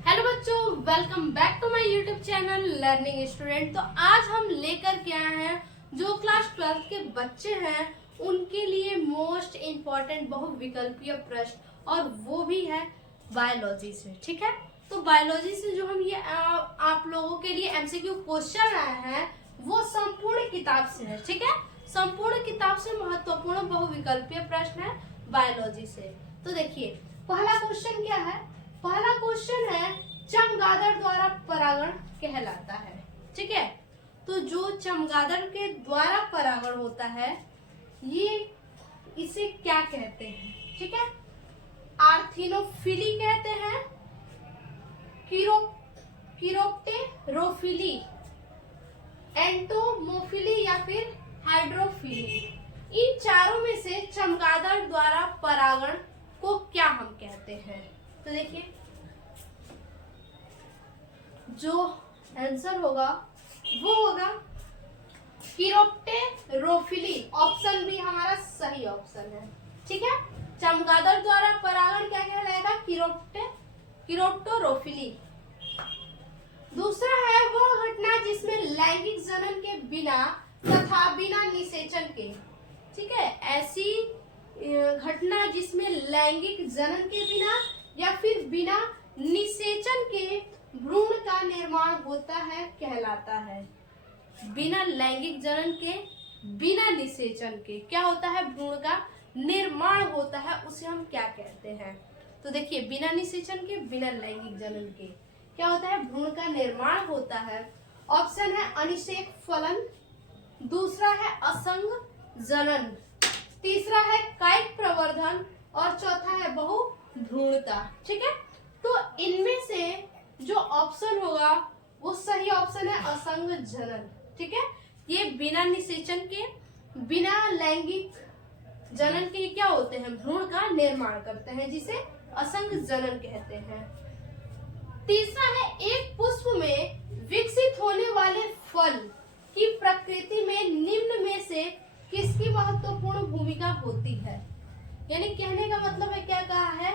Hello बच्चों, welcome back to my YouTube channel learning student. तो आज हम लेकर के आए हैं जो क्लास 12 के बच्चे हैं उनके लिए मोस्ट इम्पॉर्टेंट बहुविकल्पीय प्रश्न, और वो भी है बायोलॉजी से। ठीक है, तो बायोलॉजी से जो हम ये आप लोगों के लिए एमसीक्यू क्वेश्चन आए हैं वो संपूर्ण किताब से है। ठीक है, संपूर्ण किताब से महत्वपूर्ण बहुविकल्पीय प्रश्न है बायोलॉजी से। तो देखिए, पहला क्वेश्चन क्या है। पहला क्वेश्चन है चमगादड़ द्वारा परागण कहलाता है। ठीक है, तो जो चमगादड़ के द्वारा परागण होता है ये इसे क्या कहते हैं। ठीक है, आर्थिनोफिली कहते हैं, किरोप्टेरोफिली, एंटोमोफिली या फिर हाइड्रोफिली। इन चारों में से चमगादड़ द्वारा परागण को क्या हम कहते हैं। तो देखिए, जो आंसर होगा वो होगा किरोप्टेरोफिली। ऑप्शन बी हमारा सही ऑप्शन है। ठीक है, चमगादड़ द्वारा परागण क्या कहलाएगा, किरोप्टेरोफिली। दूसरा है वह घटना जिसमें लैंगिक जनन के बिना तथा बिना निषेचन के। ठीक है, ऐसी घटना जिसमें लैंगिक जनन के बिना या फिर बिना निषेचन के भ्रूण का निर्माण होता है कहलाता है। बिना लैंगिक जनन के, बिना निषेचन के क्या होता है, भ्रूण का निर्माण होता है, उसे हम क्या कहते हैं। तो देखिए, बिना निषेचन के, बिना लैंगिक जनन के क्या होता है, भ्रूण का निर्माण होता है। ऑप्शन है अनिषेक फलन, दूसरा है असंग जनन, तीसरा है कायिक प्रवर्धन और चौथा है बहुभ्रूणता। ठीक है, तो इनमें से जो ऑप्शन होगा वो सही ऑप्शन है असंग जनन। ठीक है, ये बिना निषेचन के, बिना लैंगिक जनन के क्या होते हैं, भ्रूण का निर्माण करते हैं, जिसे असंग जनन कहते हैं। तीसरा है एक पुष्प में विकसित होने वाले फल की प्रकृति में निम्न में से किसकी महत्वपूर्ण भूमिका होती है। यानी कहने का मतलब है, क्या कहा है,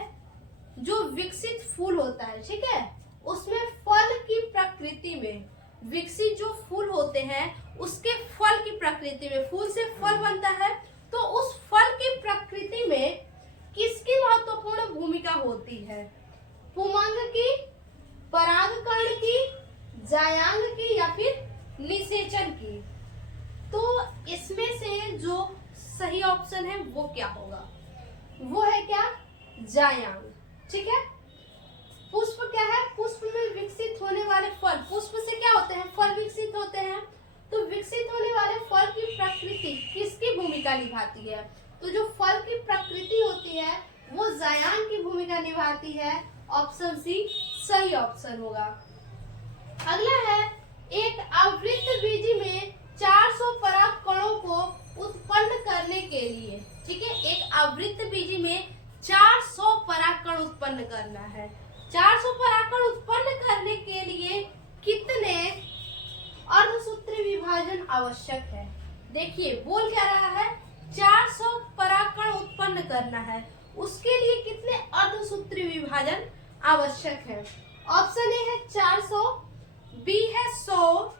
जो विकसित फूल होता है, ठीक है, उसमें फल की प्रकृति में, विकसित जो फूल होते हैं उसके फल की प्रकृति में, फूल से फल बनता है, तो उस फल की प्रकृति में किसकी महत्वपूर्ण भूमिका होती है, पुमंग की, परागकण की, जायांग की या फिर निषेचन की। तो इसमें से जो सही ऑप्शन है वो क्या होगा, वो है क्या, जायांग। ठीक है, पुष्प क्या है, पुष्प में विकसित होने वाले फल, पुष्प से क्या होते हैं, फल विकसित होते हैं, तो विकसित होने वाले फल की प्रकृति किसकी भूमिका निभाती है, तो जो फल की प्रकृति होती है वो जायांग की भूमिका निभाती है। ऑप्शन सी सही ऑप्शन होगा। अगला है एक आवृत्त बीजी में 400 पराग कणों को उत्पन्न करने के लिए। ठीक है, एक आवृत्त बीजी में 400 परागकण उत्पन्न करना है। 400 परागकण उत्पन्न करने के लिए कितने अर्धसूत्री विभाजन आवश्यक है। देखिए, बोल क्या रहा है, 400 परागकण उत्पन्न करना है, उसके लिए कितने अर्धसूत्री विभाजन आवश्यक है। ऑप्शन ए है 400, बी है 100,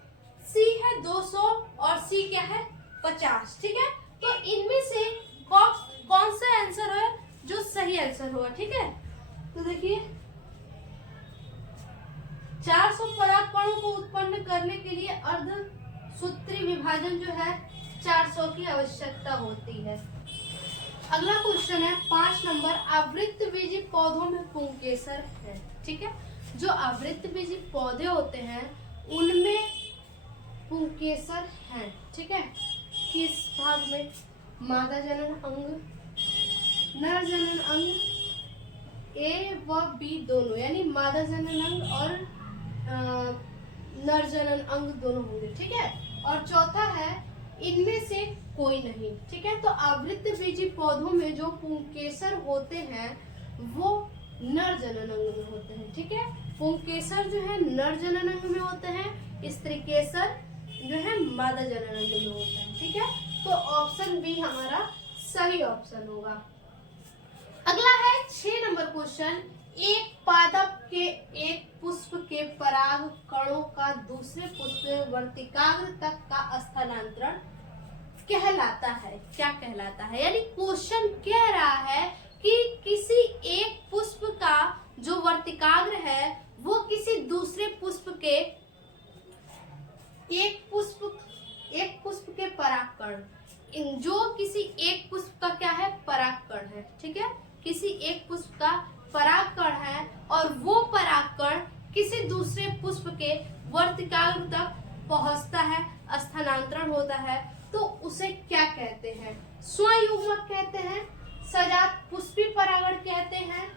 सी है 200 और सी क्या है 50। ठीक है, तो इनमें से कौन सा आंसर है जो सही आंसर होगा। ठीक है, तो देखिए, 400 परागकणों को उत्पन्न करने के लिए अर्धसूत्री विभाजन जो है 400 की आवश्यकता होती है। अगला क्वेश्चन है 5 नंबर, आवृत्तबीजी पौधों में पुंकेसर है। ठीक है, जो आवृत्तबीजी पौधे होते हैं उनमें पुंकेसर हैं। ठीक है, किस भाग में, मादा जनन अंग, नर जनन अंग, ए व बी दोनों, यानी मादा जनन अंग और नर जनन अंग दोनों होंगे। ठीक है, और चौथा है इनमें से कोई नहीं। ठीक है, तो आवृत्तबीजी पौधों में जो पुंकेसर होते हैं वो नर जनन अंग में होते हैं। ठीक है, पुंकेसर जो है नर जनन अंग में होते हैं, स्त्रीकेसर जो है मादा जनन अंग में होता है। ठीक है, तो ऑप्शन बी हमारा सही ऑप्शन होगा। अगला है 6 नंबर क्वेश्चन, एक पादप के एक पुष्प के पराग कणों का दूसरे पुष्प में वर्तिकाग्र तक का स्थानांतरण कहलाता है। क्या कहलाता है? यानी क्वेश्चन कह रहा है कि किसी एक पुष्प का जो वर्तिकाग्र है वो किसी दूसरे पुष्प के एक पुष्प के परागकण, जो किसी एक पुष्प का क्या है? परागकण है। ठीक है, किसी एक पुष्प का परागकण है और वो परागकण किसी दूसरे पुष्प के वर्तिकाग्र तक पहुंचता है, स्थानांतरण होता है, तो उसे क्या कहते हैं? स्वयुग्मक कहते हैं, सजात पुष्पी परागण कहते हैं,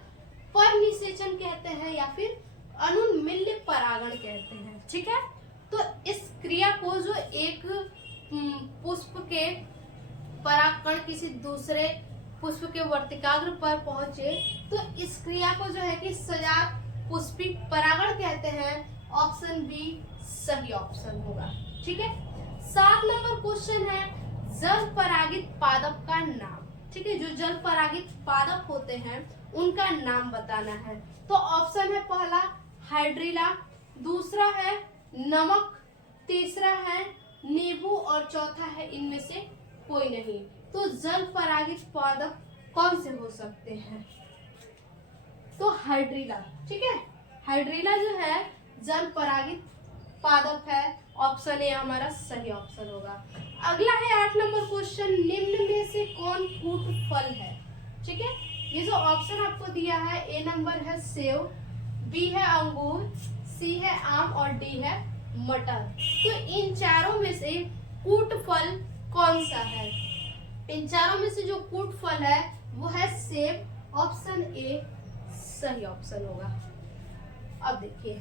परनिषेचन कहते हैं, या फिर अनुन्मील्य परागण कहते हैं। ठीक है, तो इस क्रिया को जो एक पुष्प के परागकण किसी दूसरे पुष्प के वर्तिकाग्र पर पहुंचे तो इस क्रिया को जो है कि सजात पुष्पी परागण कहते हैं। ऑप्शन बी सही ऑप्शन होगा। ठीक है, 7 नंबर क्वेश्चन है जल परागित पादप का नाम। ठीक है, जो जल परागित पादप होते हैं उनका नाम बताना है। तो ऑप्शन है पहला हाइड्रिला, दूसरा है नमक, तीसरा है नींबू और चौथा है इनमें से कोई नहीं। तो जल परागित पादप कौन से हो सकते हैं? तो हाइड्रिला। ठीक है, हाइड्रिला जो है जल परागित पादप है। ऑप्शन ए हमारा सही ऑप्शन होगा। अगला है 8 नंबर क्वेश्चन, निम्न में से कौन फ्रूट फल है? ठीक है, ये जो ऑप्शन आपको दिया है, ए नंबर है सेब, बी है अंगूर, सी है आम और डी है मटर। तो इन चारों में से कूट फल कौन सा है? इन चारों में से जो कूट फल है वो है सेब। ऑप्शन ए सही ऑप्शन होगा। अब देखिए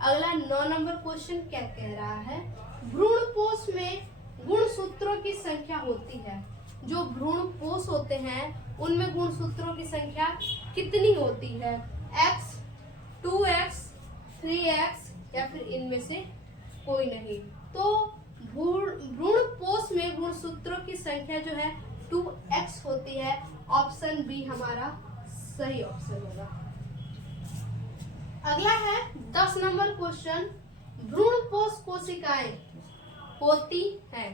अगला 9 नंबर क्वेश्चन क्या कह रहा है, भ्रूणपोष में गुणसूत्रों की संख्या होती है। जो भ्रूणपोष होते हैं उनमें गुणसूत्रों की संख्या कितनी होती है? x, 2x, 3x या फिर इनमें से कोई नहीं। तो भ्रूणपोष में गुणसूत्रों की संख्या जो है 2x होती है। ऑप्शन बी हमारा सही ऑप्शन होगा। अगला है 10 नंबर क्वेश्चन, भ्रूणपोष कोशिकाएं होती हैं।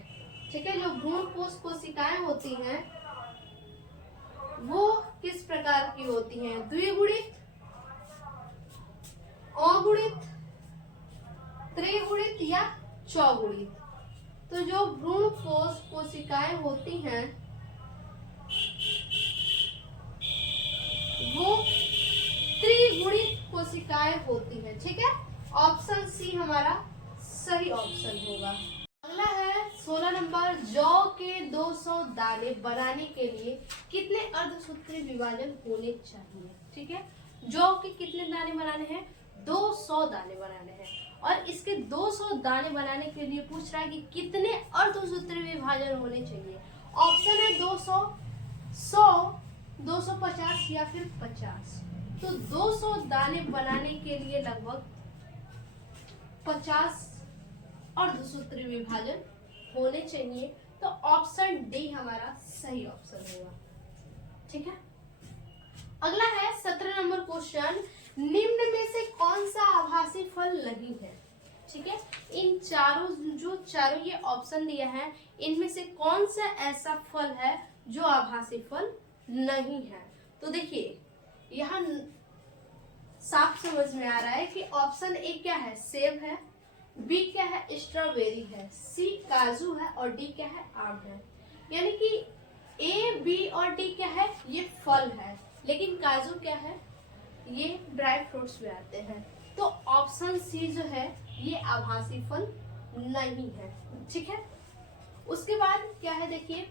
ठीक है, जो भ्रूणपोष कोशिकाएं होती हैं वो किस प्रकार की होती हैं? द्विगुणित, अगुणित, त्रिगुणित या चौगुणित। तो जो भ्रूणपोष कोशिकाएं होती हैं वो त्रिगुणित कोशिकाएं होती हैं। ठीक है, ऑप्शन सी हमारा सही ऑप्शन होगा। अगला है 16 नंबर, जौ के 200 दाने बनाने के लिए कितने अर्धसूत्री विभाजन होने चाहिए? ठीक है, जौ के कितने दाने बनाने हैं? 200 दाने बनाने हैं। और इसके 200 दाने बनाने के लिए पूछ रहा है कि कितने अर्धसूत्री विभाजन होने चाहिए। ऑप्शन है 200, 100, 250 या फिर 50। तो 200 दाने बनाने के लिए लगभग 50 अर्धसूत्री विभाजन होने चाहिए। तो ऑप्शन डी हमारा सही ऑप्शन होगा। ठीक है, अगला है 17 नंबर क्वेश्चन, निम्न में से कौन सा आभासी फल नहीं है? ठीक है, इन चारों ये ऑप्शन दिया है, इनमें से कौन सा ऐसा फल है जो आभासी फल नहीं है? तो देखिए यहाँ साफ समझ में आ रहा है कि ऑप्शन ए क्या है? सेब है, बी क्या है? स्ट्रॉबेरी है, सी काजू है और डी क्या है? आम है। यानी कि ए, बी और डी क्या है? ये फल है, लेकिन काजू क्या है? ये ड्राई फ्रूट्स में आते हैं। तो ऑप्शन सी जो है ये आभासी फल नहीं है। ठीक है, उसके बाद क्या है देखिए,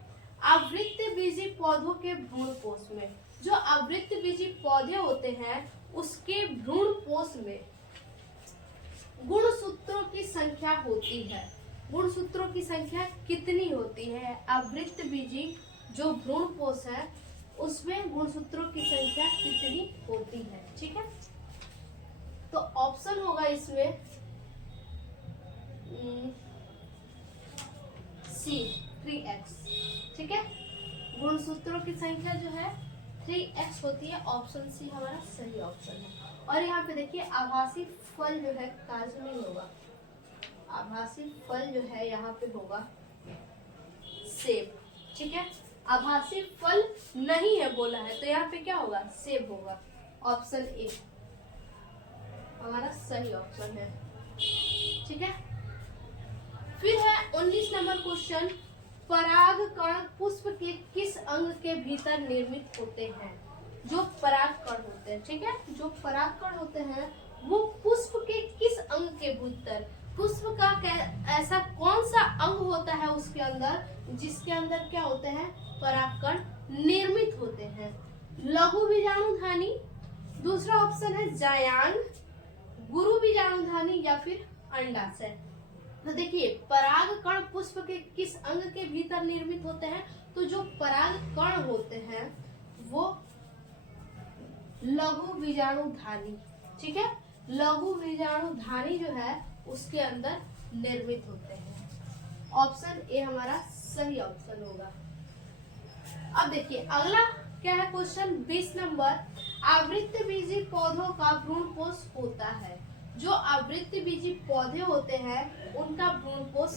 आवृत्त बीजी पौधों के भ्रूणपोष में, जो आवृत्त बीजी पौधे होते हैं उसके भ्रूणपोष में गुणसूत्रों की संख्या होती है। गुणसूत्रों की संख्या कितनी होती है? आवृत्त बीजी जो भ्रूणपोष है उसमें गुणसूत्रों की संख्या कितनी होती है? ठीक है, तो ऑप्शन होगा इसमें सी 3x। ठीक है, गुणसूत्रों की संख्या जो है 3x होती है। ऑप्शन सी हमारा सही ऑप्शन है। और यहाँ पे देखिए आभासी फल जो है काज नहीं होगा, आभासी फल जो है यहाँ पे होगा सेब। ठीक है, आभासी फल नहीं है बोला है तो यहाँ पे क्या होगा, सेब होगा। ऑप्शन ए हमारा सही ऑप्शन है। ठीक है, फिर है 19 नंबर क्वेश्चन, परागकण पुष्प के किस अंग के भीतर निर्मित होते हैं? जो परागकण होते हैं, ठीक है, जो परागकण होते हैं वो पुष्प के किस अंग के भीतर, पुष्प का ऐसा कौन सा अंग होता है उसके अंदर जिसके अंदर क्या होते हैं, परागकण निर्मित होते हैं? लघु बीजाणुधानी, दूसरा ऑप्शन है जायांग, गुरु बीजाणुधानी या फिर अंडाशय। तो देखिए परागकण पुष्प के किस अंग के भीतर निर्मित होते हैं? तो जो परागकण होते हैं वो लघु बीजाणुधानी, ठीक है, लघु बीजाणुधानी जो है उसके अंदर निर्मित होते हैं। ऑप्शन ए हमारा सही ऑप्शन होगा। अब देखिए अगला क्या है क्वेश्चन 20 नंबर, आवृत्तबीजी पौधों का भ्रूणपोष होता है। जो आवृत्तबीजी पौधे होते हैं उनका भ्रूणपोष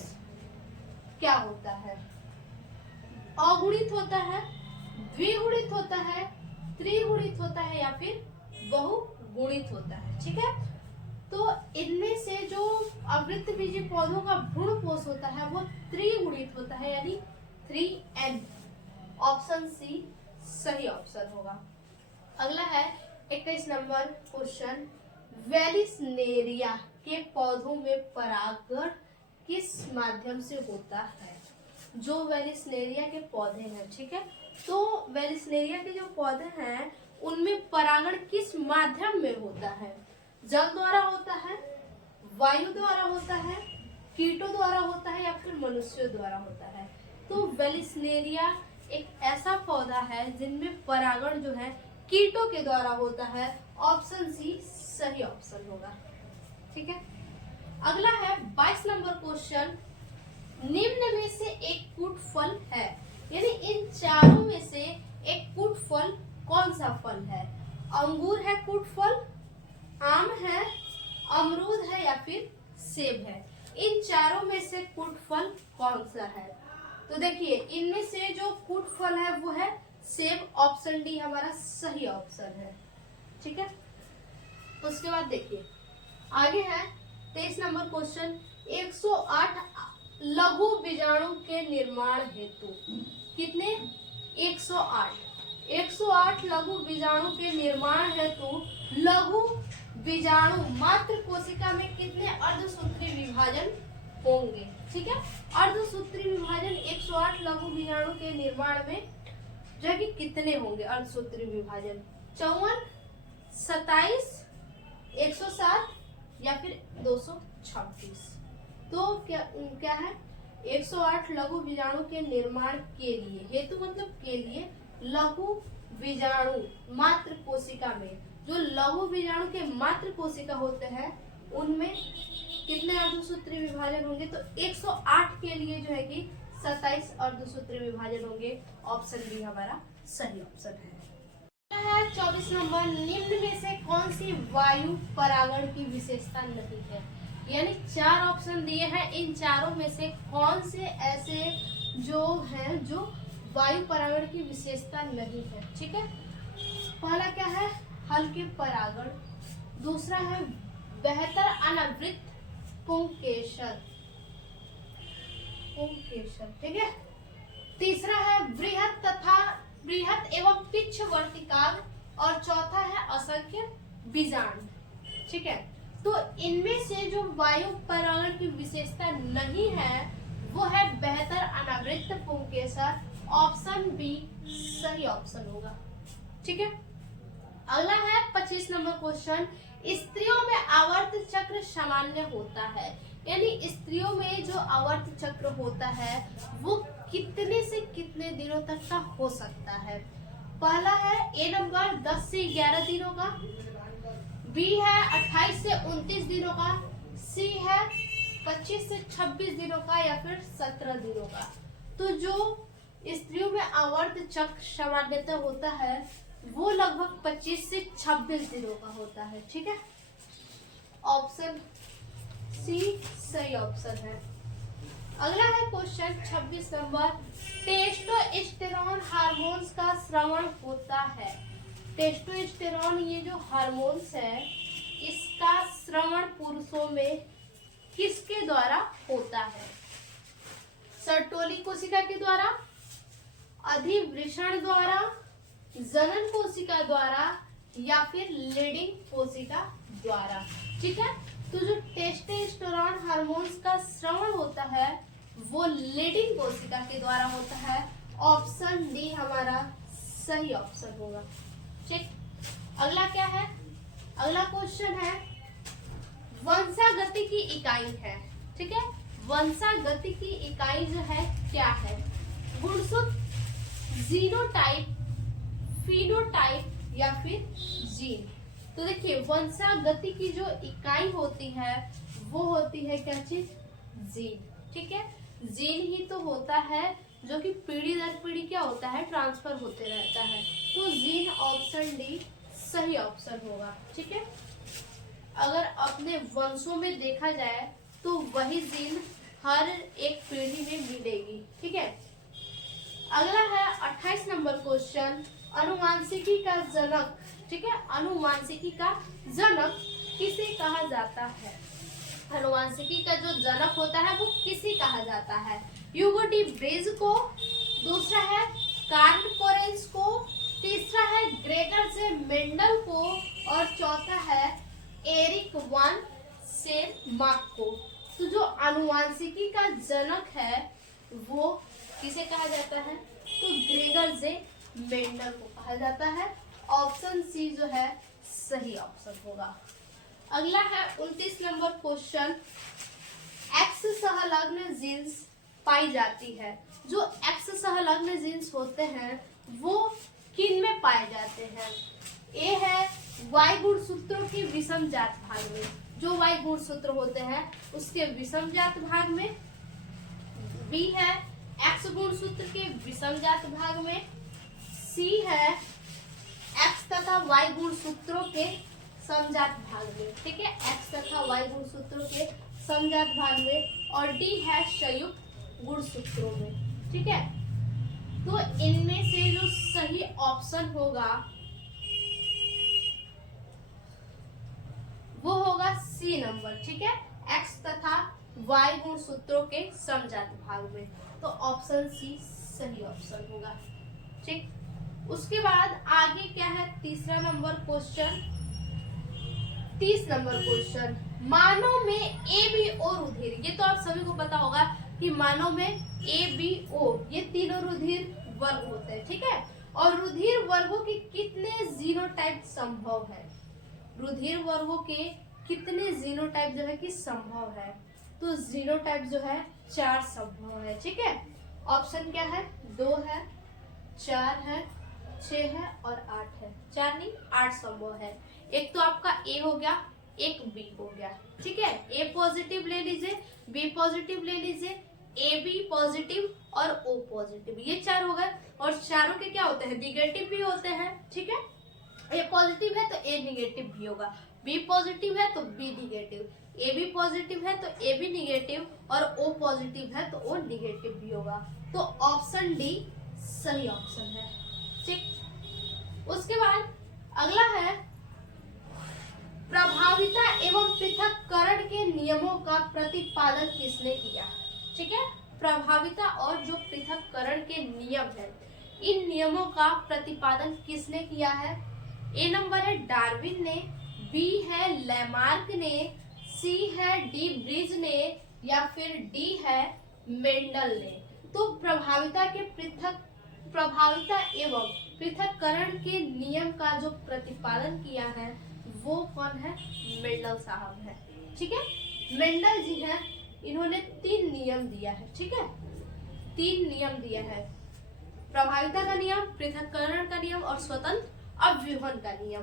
क्या होता है? अगुणित होता है, द्विगुणित होता है, त्रिगुणित होता है या फिर बहुगुणित होता है। ठीक है, तो इनमें से जो आवृत्तबीजी पौधों का भ्रूणपोष होता है वो त्रिगुणित होता है यानी 3n। ऑप्शन सी सही ऑप्शन होगा। अगला है 21 नंबर क्वेश्चन, वेलिस्नेरिया के पौधों में परागण किस माध्यम से होता है? जो वेलिस्नेरिया के पौधे हैं, ठीक है, तो वेलिस्नेरिया के जो पौधे हैं उनमें परागण किस माध्यम में होता है? जल द्वारा होता है, वायु द्वारा होता है, कीटों द्वारा होता है या फिर मनुष्यों द्वारा होता है? तो वेलिस्नेरिया एक ऐसा पौधा है जिनमें परागण जो है कीटों के द्वारा होता है। ऑप्शन सी सही ऑप्शन होगा। ठीक है, अगला है 22 नंबर क्वेश्चन, निम्न में से एक कुट फल है, यानी इन चारों में से एक कुट फल कौन सा फल है? अंगूर है कुट फल, आम है, अमरूद है या फिर सेब है? इन चारों में से कुट फल कौन सा है? तो देखिए इनमें से जो कुट फल है वो है सेब। ऑप्शन डी हमारा सही ऑप्शन है। ठीक है, उसके बाद देखिए आगे है 23 नंबर क्वेश्चन, 108 लघु बीजाणु के निर्माण हेतु कितने? 108 लघु बीजाणु के निर्माण हेतु लघु बीजाणु मात्र कोशिका में कितने अर्धसूत्री विभाजन होंगे? ठीक है, अर्धसूत्री विभाजन 108 लघु बीजाणु के निर्माण में जो है कि कितने होंगे अर्धसूत्री विभाजन? 54, 27, 107 या फिर 236? तो क्या है 108 लघु बीजाणु के निर्माण के लिए, हेतु मतलब के लिए, लघु बीजाणु मात्र कोशिका में, जो लघु बीजाणु के मात्र कोशिका होते हैं उनमें कितने अर्धसूत्री विभाजन होंगे? तो 108 के लिए जो है कि 27 अर्धसूत्री विभाजन होंगे। ऑप्शन बी हमारा सही ऑप्शन है। 24 नंबर, निम्न में से कौन सी वायु परागण की विशेषता नहीं है? यानी 4 ऑप्शन दिए हैं, इन चारों में से कौन से ऐसे जो हैं जो वायु परागण की विशेषता नहीं है? ठीक है, पहला क्या है? हल्के परागण, दूसरा है बेहतर अनावृत पुंकेसर, ठीक है, तीसरा है बृहत एवं पिच्छ वर्तिकाग्र और चौथा है असंख्य बीजाणु। ठीक है, तो इनमें से जो वायु परागण की विशेषता नहीं है वो है बेहतर अनावृत पुंकेसर। ऑप्शन बी सही ऑप्शन होगा। ठीक है, अगला है 25 नंबर क्वेश्चन, स्त्रियों में आवर्त चक्र सामान्य होता है, यानी स्त्रियों में जो आवर्त चक्र होता है वो कितने से कितने दिनों तक का हो सकता है? पहला है ए नंबर 10 से 11 दिनों का, बी है 28 से 29 दिनों का, सी है 25 से 26 दिनों का या फिर 17 दिनों का। तो जो स्त्रियों में आवर्त चक्र सामान्यतः होता है वो लगभग 25 से 26 दिनों का होता है। ठीक है, ऑप्शन सी सही ऑप्शन है। अगला है क्वेश्चन 26 नंबर, टेस्टोस्टेरोन हार्मोन्स का स्रावन होता है। टेस्टोस्टेरोन ये जो हार्मोन्स है इसका स्रावन पुरुषों में किसके द्वारा होता है? सर्टोली कोशिका के द्वारा, अधिवृषण द्वारा, जनन कोशिका द्वारा या फिर लीडिंग कोशिका द्वारा। ठीक है, तो जो टेस्टोस्टेरोन हार्मोन्स का स्रावन होता है वो लीडिंग कोशिका के द्वारा होता है। ऑप्शन डी हमारा सही ऑप्शन होगा। ठीक, अगला क्या है? अगला क्वेश्चन है वंशागति की इकाई है। ठीक है, वंशागति की इकाई जो है क्या है? गुणसूत्र, जीनोटाइप, फिनोटाइप या फिर जीन। तो देखिए वंशागति की जो इकाई होती है वो होती है क्या चीज? जीन। ठीक है, जीन ही तो होता है जो कि पीढ़ी दर पीढ़ी क्या होता है? ट्रांसफर होते रहता है। तो जीन ऑप्शन डी सही ऑप्शन होगा। ठीक है, अगर अपने वंशों में देखा जाए तो वही जीन हर एक पीढ़ी में मिलेगी। ठीक है, अगला है 28 नंबर क्वेश्चन, अनुवांशिकी का जनक। ठीक है, अनुवांशिकी का जनक किसे कहा जाता है? अनुवांशिकी का जो जनक होता है वो किसे कहा जाता है? ह्यूगो डी ब्रेज को, दूसरा है कार्ल कोरेंस को, तीसरा है ग्रेगर जे मेंडल को और चौथा है एरिक वान शेरमार्क को। तो जो अनुवांशिकी का जनक है वो किसे कहा जाता है? तो ग्रेगर जे मेंडल को कहा जाता है। ऑप्शन सी जो है सही ऑप्शन होगा। अगला है 29 नंबर क्वेश्चन, एक्स सहलग्न जीन्स पाई जाती है। जो एक्स सहलग्न जीन्स होते हैं वो किन में पाए जाते हैं? ए है वाई गुणसूत्रों के विषम जात भाग में, जो वाई गुणसूत्र होते हैं उसके विषम जात भाग में। बी है एक्स गुणसूत्र के विषम जात भाग में। सी है एक्स तथा वाई गुणसूत्रों के समजात भाग में। ठीक है, एक्स तथा वाई गुणसूत्रों के समजात भाग में। और डी है संयुक्त गुणसूत्रों में। ठीक है, तो इनमें से जो सही ऑप्शन होगा वो होगा सी नंबर। ठीक है, एक्स तथा वाई गुणसूत्रों के समजात भाग में। तो ऑप्शन सी सही ऑप्शन होगा। ठीक, उसके बाद आगे क्या है? तीसरा नंबर क्वेश्चन, 30 नंबर क्वेश्चन, मानव में ए बी ओ रुधिर। ये तो आप सभी को पता होगा कि मानव में ए बी ओ ये तीनों रुधिर वर्ग होते हैं। ठीक है, और रुधिर वर्गों के कितने जीनोटाइप संभव है? रुधिर वर्गों के कितने जीनोटाइप जो है कि संभव है? तो जीनोटाइप जो है 4 संभव है। ठीक है, ऑप्शन क्या है? 2 है, 4 है, 6 है और 8 है। 4 नहीं 8 संभव है। एक तो आपका ए हो गया, एक बी हो गया। ठीक है, ए पॉजिटिव ले लीजिए, बी पॉजिटिव ले लीजिए, ए बी पॉजिटिव और ओ पॉजिटिव, ये 4 हो गए। और चारों के क्या होते हैं? निगेटिव भी होते हैं। ठीक है, ए पॉजिटिव है तो ए निगेटिव भी होगा, बी पॉजिटिव है तो B negative, A B positive है तो ए बी निगेटिव और ओ पॉजिटिव है तो ओ निगेटिव भी होगा। तो ऑप्शन डी सही ऑप्शन है। ठीक, उसके बाद अगला है प्रभाविता एवं पृथक्करण के नियमों का प्रतिपादन किसने किया? ठीक है, प्रभाविता और जो पृथक्करण के नियम है इन नियमों का प्रतिपादन किसने किया है? ए नंबर है डार्विन ने, बी है लैमार्क ने, सी है डी ब्रिज ने या फिर डी है मेंडल ने। तो प्रभाविता एवं पृथक्करण के नियम का जो प्रतिपादन किया है वो कौन है? मेंडल साहब है। ठीक है, मेंडल जी हैं, इन्होंने 3 नियम दिया है। ठीक है, 3 नियम दिया है, प्रभाविता का नियम, पृथक्करण का नियम और स्वतंत्र अव्यूहन का नियम।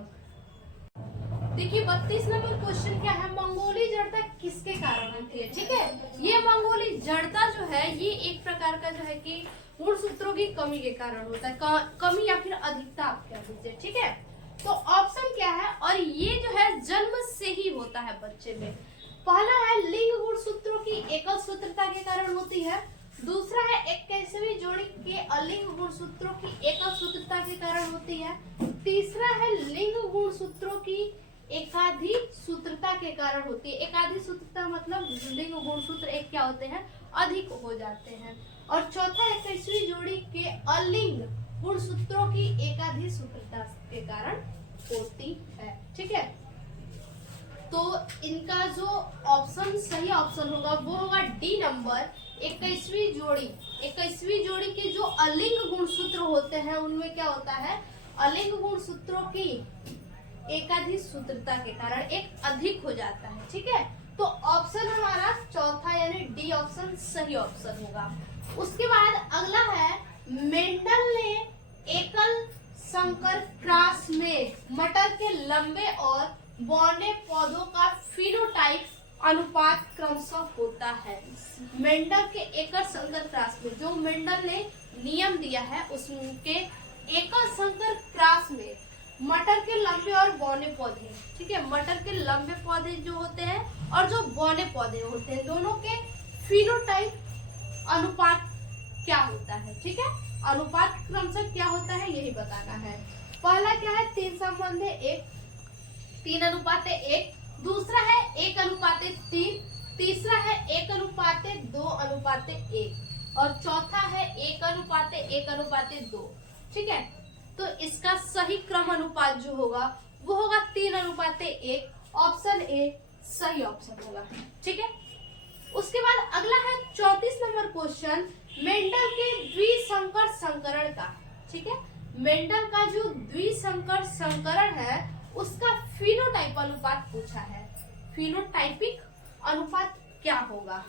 देखिए 32 नंबर क्वेश्चन क्या है? मंगोली जड़ता किसके कारण है? मानती है। ठीक है, ये मांगोली जड़ता जो है ये एक प्रकार का जो है कि गुणसूत्रों की कमी के कारण होता है, कमी या फिर अधिकता आप कह दीजिए। ठीक है, तो ऑप्शन क्या है, और ये जो है जन्म से ही होता है बच्चे में। पहला है लिंग गुणसूत्रों की एकल सूत्रता के कारण होती है, दूसरा है 21वीं जोड़ी के अलिंग गुणसूत्रों की एकल सूत्रता के कारण होती है, तीसरा है लिंग गुणसूत्रों की एकाधिक सूत्रता के कारण होती है। एकाधिक सूत्रता मतलब लिंग गुणसूत्र एक क्या होते हैं, अधिक हो जाते हैं, और चौथा 21वीं जोड़ी के अलिंग गुणसूत्रों की एकाधिक सूत्रता के कारण होती है। ठीक है, तो इनका जो ऑप्शन सही ऑप्शन होगा वो होगा डी नंबर, 21वीं जोड़ी। 21वीं जोड़ी के जो अलिंग गुणसूत्र होते हैं उनमें क्या होता है, अलिंग गुणसूत्रों की एकाधिक सूत्रता के कारण एक अधिक हो जाता है। ठीक है, तो ऑप्शन हमारा चौथा यानी डी ऑप्शन सही ऑप्शन होगा। उसके बाद अगला है, मेंडल ने एकल संकर क्रॉस में मटर के लंबे और बौने पौधों का फिनोटाइप अनुपात क्रमशः होता है। मेंडल के एकल संकर क्रॉस में, जो मेंडल ने नियम दिया है उसके एकल संकर क्रॉस में मटर के लंबे और बौने पौधे, ठीक है, मटर के लंबे पौधे जो होते हैं और जो बौने पौधे होते हैं दोनों के फिनोटाइप अनुपात क्या होता है। ठीक है, अनुपात क्रमशः क्या होता है यही बताना है। पहला क्या है, 3:1, दूसरा है 1:3, तीसरा है 1:2:1 और चौथा है 1:1:2। ठीक है, तो इसका सही क्रम अनुपात जो होगा वो होगा 3:1। ऑप्शन ए सही ऑप्शन होगा। ठीक है, उसके बाद अगला है 34 नंबर क्वेश्चन, मेंडल के द्विसंकर संकरण का। ठीक है, मेंडल का जो द्विसंकर संकरण है उसका फिनोटाइप अनुपात पूछा है। फिनोटाइपिक अनुपात क्या होगा,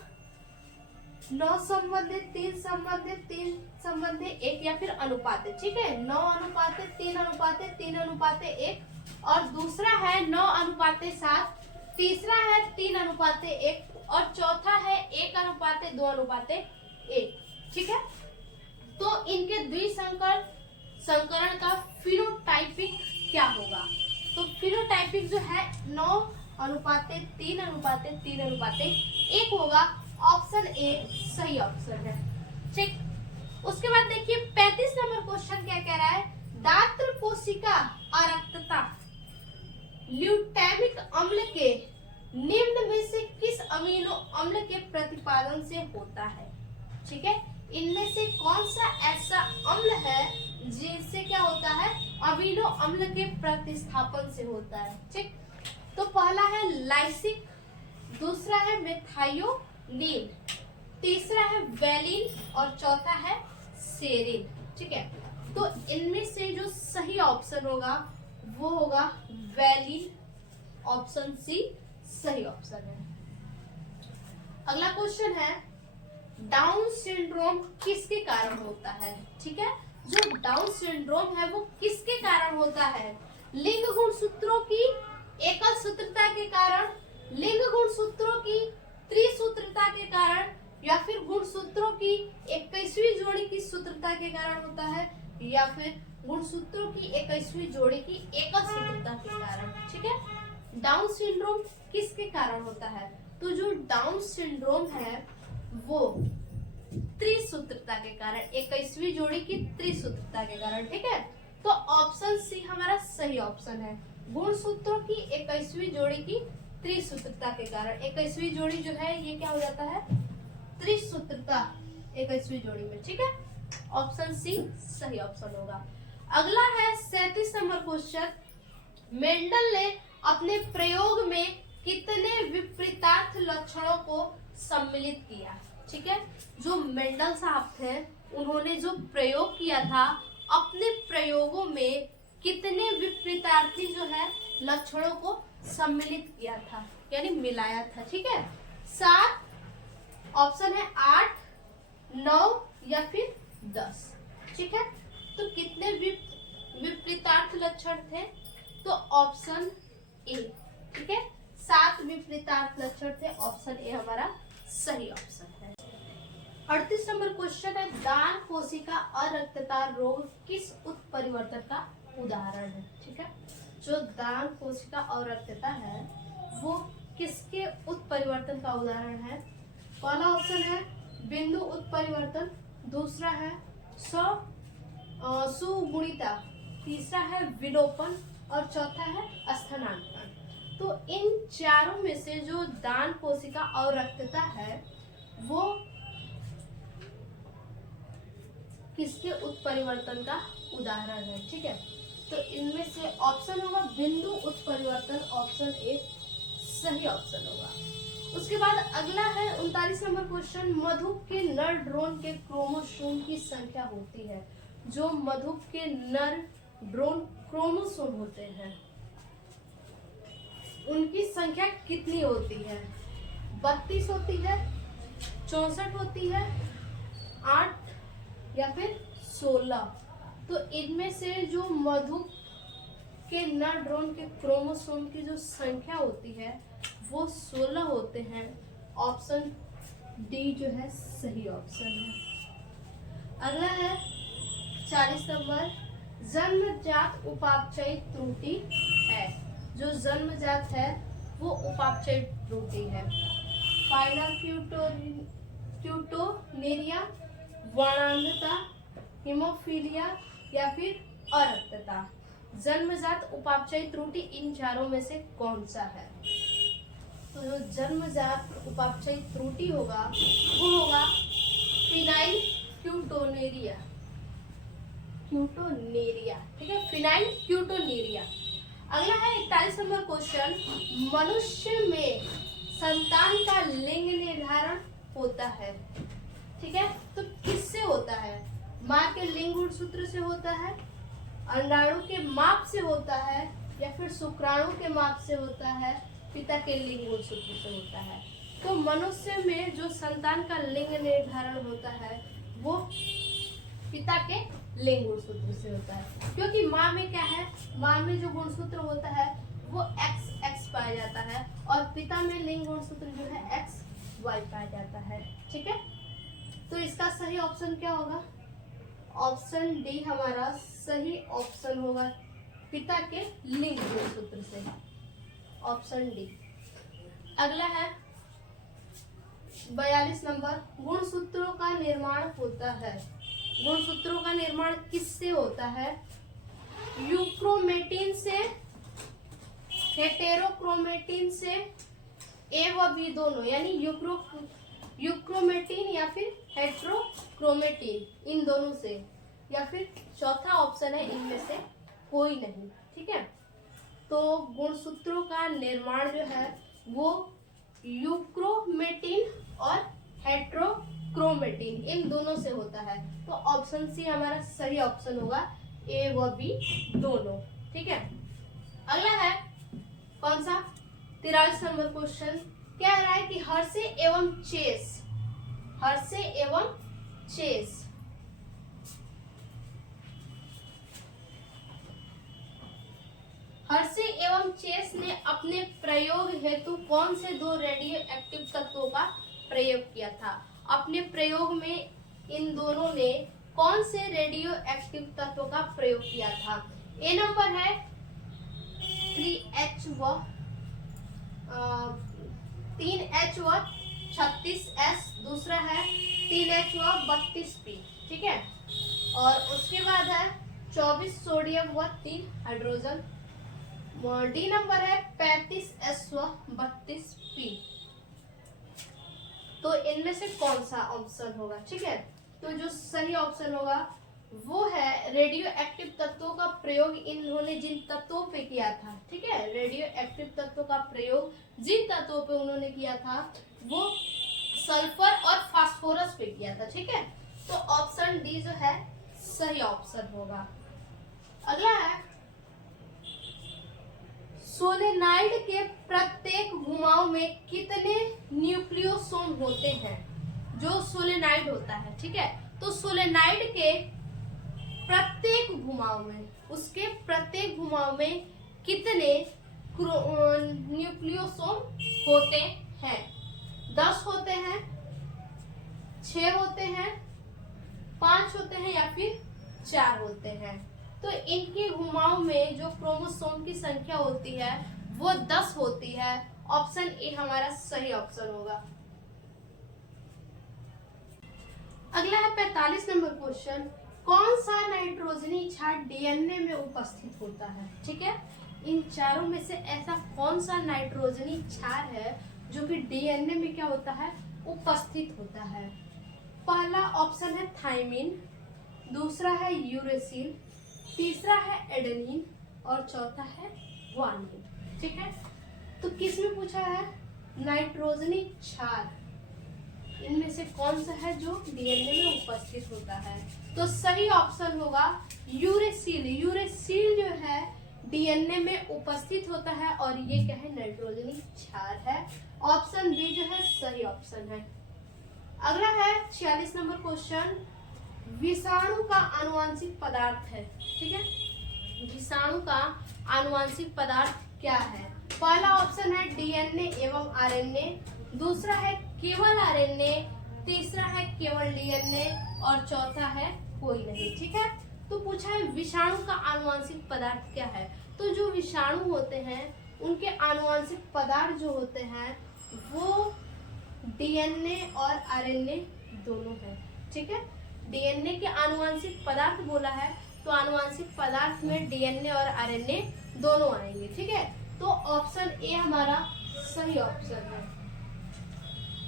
9 संबंधित, 3 संबंधित, 3 संबंधित 1 या फिर अनुपात। ठीक है, 9:3:3:1 और दूसरा है 9:7, तीसरा है 3:1 और चौथा है 1:2:1। ठीक है, तो इनके द्विसंकर संकरण का फिनोटाइपिक क्या होगा, तो फिनोटाइपिक जो है 9:3:3:1 होगा। ऑप्शन ए सही ऑप्शन है। ठीक, उसके बाद देखिए 35 नंबर क्वेश्चन क्या कह रहा है, दात्र कोशिका अरक्तता ल्यूटैमिक अम्ल के निम्न में से किस अमीनो अम्ल के प्रतिपादन से होता है। ठीक है, इनमें से कौन सा ऐसा अम्ल है जिससे क्या होता है, अमीनो अम्ल के प्रतिस्थापन से होता है। ठीक, तो पहला है लाइसिक, दूसरा है मेथायोनीन, तीसरा है वेलिन और चौथा है सेरिन। ठीक है, तो इनमें से जो सही ऑप्शन होगा वो होगा वेलिन, ऑप्शन सी सही ऑप्शन है। अगला क्वेश्चन है, डाउन सिंड्रोम किसके कारण होता है। ठीक है, जो डाउन सिंड्रोम है वो किसके कारण होता है, लिंग गुणसूत्रों की एकल सूत्रता के कारण, लिंग गुणसूत्रों की त्रिसूत्रता के कारण, या फिर गुणसूत्रों की 21वीं जोड़ी की सूत्रता के कारण होता है, या फिर गुणसूत्रों की 21वीं जोड़ी की एकल सूत्रता के कारण। ठीक है, डाउन सिंड्रोम किसके कारण होता है, तो जो डाउन सिंड्रोम है वो त्रिसूत्रता के कारण, 21वीं जोड़ी की त्रिसूत्रता के कारण। ठीक है, तो ऑप्शन सी हमारा सही ऑप्शन है, गुणसूत्रों की 21वीं जोड़ी की त्रिसूत्रता के कारण। 21वीं जोड़ी जो है ये क्या हो जाता है, त्रिसूत्रता 21वीं जोड़ी में। ठीक है, ऑप्शन सी सही ऑप्शन होगा। अगला है 37 नंबर क्वेश्चन, मेंडल ने अपने प्रयोग में कितने विपरीतार्थ लक्षणों को सम्मिलित किया। ठीक है, जो मेंडल साहब थे उन्होंने जो प्रयोग किया था अपने प्रयोगों में कितने विपरीतार्थी जो है लक्षणों को सम्मिलित किया था यानी मिलाया था। ठीक है, 7 ऑप्शन है, 8, 9 या फिर 10। ठीक है, तो कितने विपरीतार्थ लक्षण थे, तो ऑप्शन ए। ठीक है, 7 विपरीतार्थ लक्षण थे। ऑप्शन ए हमारा सही ऑप्शन है। 38 नंबर क्वेश्चन है, दान कोशिका अरक्तता रोग किस उत्परिवर्तन का उदाहरण है? ठीक है, जो दान कोशिका अरक्तता है वो किसके उत्परिवर्तन का उदाहरण है? पहला ऑप्शन है बिंदु उत्परिवर्तन, दूसरा है सुगुणिता, तीसरा है विलोपन और चौथा है स्थानांतरण। तो इन चारों में से जो दान कोशिका अरक्तता है वो किसके उत्परिवर्तन का उदाहरण है? ठीक है, तो इनमें से ऑप्शन होगा बिंदु उत्परिवर्तन, ऑप्शन ए सही ऑप्शन होगा। उसके बाद अगला है 39 नंबर क्वेश्चन, मधुप के नर ड्रोन के क्रोमोसोम की संख्या होती है। जो मधुप के नर ड्रोन क्रोमोसोम होते हैं उनकी संख्या कितनी होती है? 32 होती है, 64 होती है, 8 या फिर 16? तो इनमें से जो मधुप के नर ड्रोन के क्रोमोसोम की जो संख्या होती है वो 16 होते हैं। ऑप्शन डी जो है सही ऑप्शन है। अगला है 40 नंबर, जन्मजात उपापचय त्रुटि है। जो जन्मजात है वो उपापचय त्रुटि है। फाइनल क्यूटोनेरिया, वर्णांधता, हीमोफीलिया या फिर अरक्तता? जन्मजात उपापचय त्रुटि इन चारों में से कौन सा है? तो जो जन्मजात उपापचय त्रुटि होगा वो होगा फिनाइल क्यूटोनेरिया, ठीक है, फिनाइल क्यूटोनेरिया। अगला है 41 नंबर क्वेश्चन, मनुष्य में संतान का लिंग निर्धारण होता है। ठीक है, तो किससे होता है? माँ के लिंग गुणसूत्र से होता है, अंडाणु के माप से होता है या फिर शुक्राणु के माप से होता है, पिता के लिंग गुणसूत्र से होता है? तो मनुष्य में जो संतान का लिंग निर्धारण होता है वो पिता के लिंग गुणसूत्र से होता है, क्योंकि माँ में क्या है, माँ में जो गुणसूत्र होता है वो XX पाया जाता है और पिता में लिंग गुणसूत्र जो है XY पाया जाता है। ठीक है, तो इसका सही ऑप्शन क्या होगा? ऑप्शन डी हमारा सही ऑप्शन होगा, पिता के लिंग गुणसूत्र से, ऑप्शन डी। अगला है 42 नंबर, गुणसूत्रों का निर्माण होता है। गुणसूत्रों का निर्माण किससे होता है? यूक्रोमेटिन से, हेटेरोक्रोमेटिन से, ए व बी दोनों, यानी यूक्रोमेटिन या फिर हेटेरोक्रोमेटिन, इन दोनों से, या फिर चौथा ऑप्शन है इनमें से कोई नहीं। ठीक है, तो गुणसूत्रों का निर्माण जो है वो यूक्रोमेटिन और हेटेरोक्रोमेटिन इन दोनों से होता है। तो ऑप्शन सी हमारा सही ऑप्शन होगा, ए व बी दोनों। ठीक है, अगला है कौन सा 43 नंबर क्वेश्चन, क्या रहा है कि हर्षे एवं चेस, हर्षे एवं चेस हर्षे एवं चेस ने अपने प्रयोग हेतु कौन से दो रेडियो एक्टिव तत्वों का प्रयोग किया था? अपने प्रयोग में इन दोनों ने कौन से रेडियो एक्टिव तत्वों का प्रयोग किया था? ए नंबर है 3H व 36S, दूसरा है 3H व 32P। ठीक है, और उसके बाद है 24 सोडियम व 3 हाइड्रोजन। डी नंबर है 35S व 32P। तो इनमें से कौन सा ऑप्शन होगा? ठीक है, तो जो सही ऑप्शन होगा वो है रेडियो एक्टिव तत्वों का प्रयोग इन्होंने जिन तत्वों पे किया था। ठीक है, रेडियो एक्टिव तत्वों का प्रयोग जिन तत्वों पे उन्होंने किया था वो सल्फर और फास्फोरस पे किया था। ठीक है, तो ऑप्शन डी जो है सही ऑप्शन होगा। अगला है सोलेनाइड के प्रत्येक घुमाव में कितने न्यूक्लियोसोम होते हैं? जो सोलेनाइड होता है, ठीक है, तो सोलेनाइड के प्रत्येक घुमाव में, उसके प्रत्येक घुमाव में कितने न्यूक्लियोसोम होते हैं? 10 होते हैं, 6 होते हैं, 5 होते हैं या फिर 4 होते हैं? तो इनके घुमाव में जो क्रोमोसोम की संख्या होती है वो 10 होती है। ऑप्शन ए हमारा सही ऑप्शन होगा। अगला है 45 नंबर क्वेश्चन। कौन सा नाइट्रोजनी क्षार डीएनए में उपस्थित होता है? ठीक है, इन चारों में से ऐसा कौन सा नाइट्रोजनी क्षार है जो कि डीएनए में क्या होता है, उपस्थित होता है? पहला ऑप्शन है थायमिन, दूसरा है यूरेसिल, तीसरा है एडेनिन और चौथा है ग्वानिन। ठीक है, तो किस में पूछा है? नाइट्रोजनी क्षार, इनमें से कौन सा है जो डीएनए में उपस्थित होता है? तो सही ऑप्शन होगा यूरेसिल। यूरेसिल जो है डीएनए में उपस्थित होता है और ये क्या है, नाइट्रोजनी क्षार है। ऑप्शन बी जो है सही ऑप्शन है। अगला है 46 नंबर क्वेश्चन। विषाणु का आनुवंशिक पदार्थ है। ठीक है, विषाणु का आनुवंशिक पदार्थ क्या है? पहला ऑप्शन है डीएनए एवं आरएनए, दूसरा है केवल आरएनए, तीसरा है केवल डीएनए और चौथा है कोई नहीं। ठीक है, तो पूछा है विषाणु का आनुवंशिक पदार्थ क्या है? तो जो विषाणु होते हैं उनके आनुवंशिक पदार्थ जो होते हैं वो डीएनए और आरएनए दोनों है। ठीक है, डीएनए के आनुवंशिक पदार्थ बोला है तो आनुवंशिक पदार्थ में डीएनए और आरएनए दोनों आएंगे। ठीक है, तो ऑप्शन ए हमारा सही ऑप्शन है।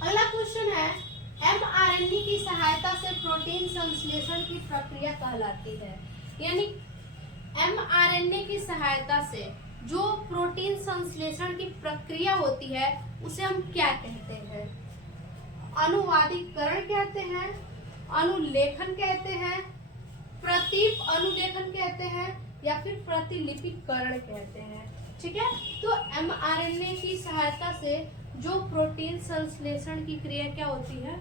अगला क्वेश्चन है एमआरएनए की सहायता से प्रोटीन संश्लेषण की प्रक्रिया कहलाती है। यानी एमआरएनए की सहायता से जो प्रोटीन संश्लेषण की प्रक्रिया होती है उसे हम क्या कहते हैं? अनुवादीकरण कहते हैं, अनुलेखन कहते हैं, प्रतीप अनुलेखन कहते हैं या फिर प्रतिलिपिकरण कहते हैं। ठीक है, तो एमआरएनए की सहायता से जो प्रोटीन संश्लेषण की क्रिया क्या होती है,